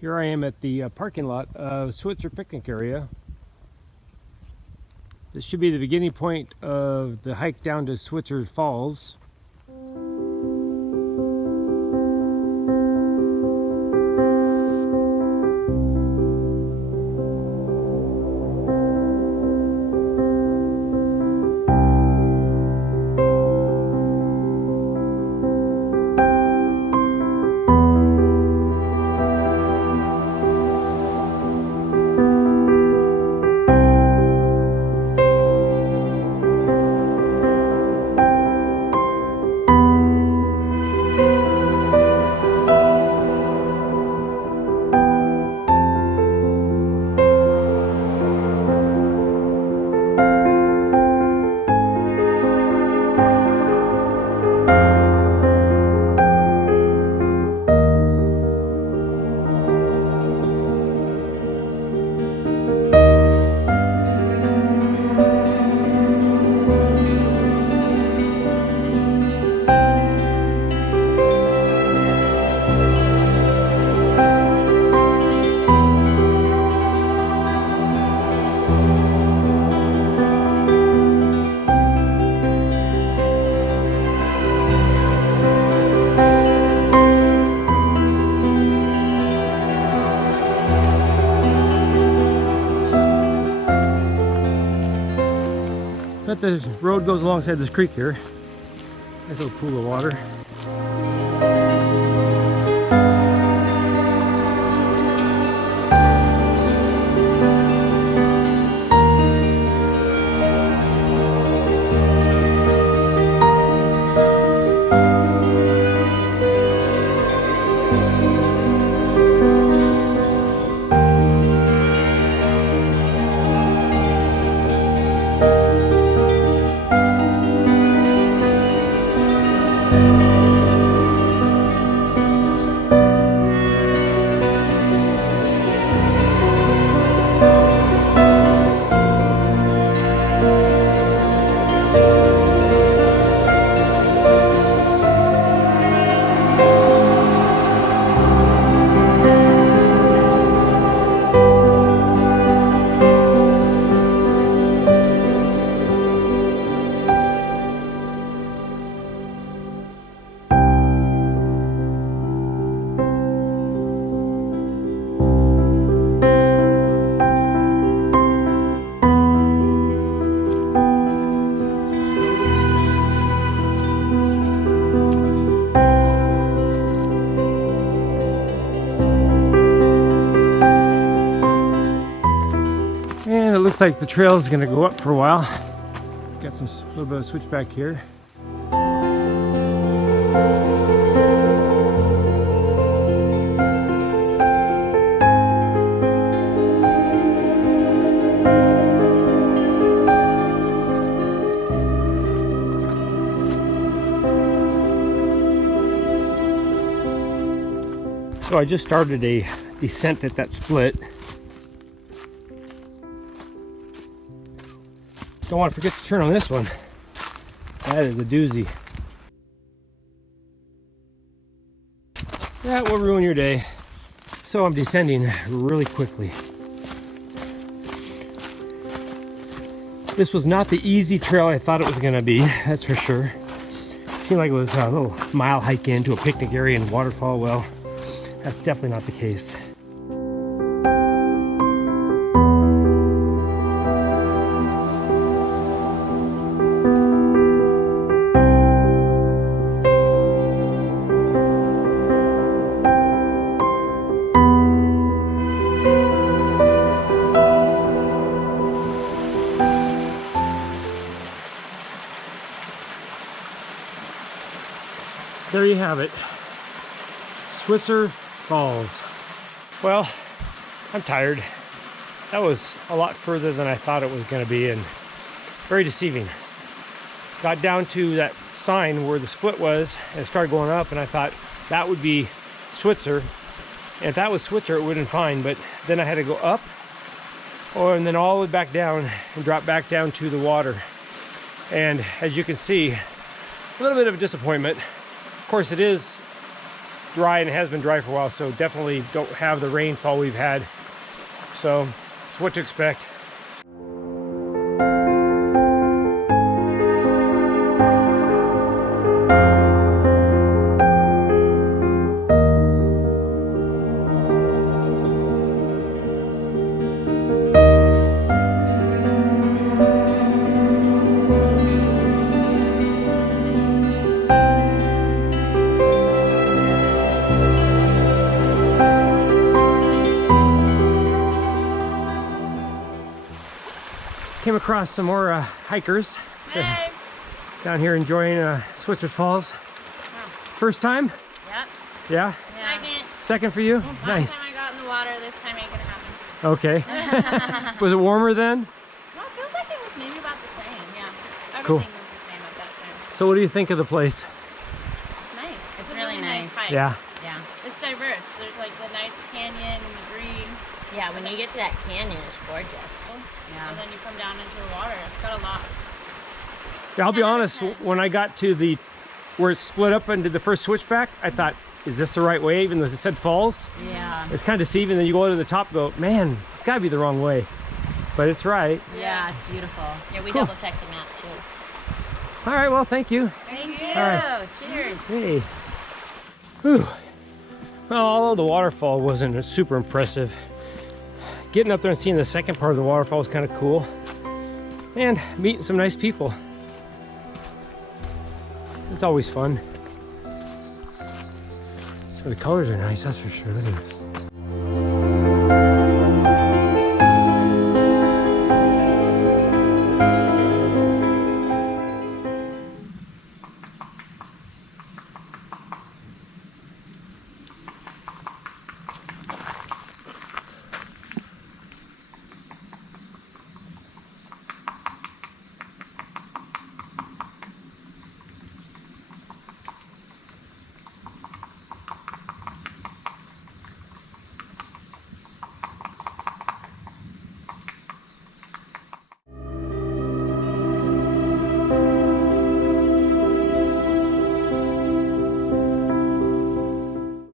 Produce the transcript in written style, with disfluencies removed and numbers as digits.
Here I am at the parking lot of Switzer Picnic Area. This should be the beginning point of the hike down to Switzer Falls. But the road goes alongside this creek here. Nice little pool of water. And it looks like the trail is going to go up for a while. Got some little bit of switchback here. So I just started a descent at that split. Don't want to forget to turn on this one. That is a doozy. That will ruin your day. So I'm descending really quickly. This was not the easy trail I thought it was going to be, that's for sure. It seemed like it was a little mile hike into a picnic area and waterfall. Well, that's definitely not the case. There you have it, Switzer Falls. Well, I'm tired. That was a lot further than I thought it was going to be and very deceiving. Got down to that sign where the split was and started going up, and I thought that would be Switzer. And if that was Switzer, it would have been fine, but then I had to go up and then all the way back down and drop back down to the water. And as you can see, a little bit of a disappointment. Of course, it is dry, and it has been dry for a while, so definitely don't have the rainfall we've had. So it's what to expect. Came across some more hikers. Hey. Down here enjoying Switzer Falls. Oh. First time? Yep. Yeah? Second. Second for you? Last Nice. time I got in the water, this time ain't gonna happen. Okay. Was it warmer then? No, it feels like it was maybe about the same, yeah. Everything Cool. was the same at that time. So what do you think of the place? Nice. It's a really nice. hike. Yeah. Yeah. It's diverse. There's like the nice canyon and the green. Yeah, when you get to that canyon, it's gorgeous. Yeah. And then you come down into the water. It's got a lot. Yeah, I'll be 10 out of honest, 10. when I got to where it split up into the first switchback, I thought, is this the right way? Even though it said falls, Yeah. it's kind of deceiving. Then you go to the top and go, man, it's gotta be the wrong way. But it's right. Yeah, it's beautiful. Yeah, we Cool. double checked the map too. All right, well, thank you. Thank you. All right. Cheers. Hey. Whew. Well, although the waterfall wasn't super impressive, getting up there and seeing the second part of the waterfall was kind of cool. And meeting some nice people. It's always fun. So the colors are nice, that's for sure. Look at this.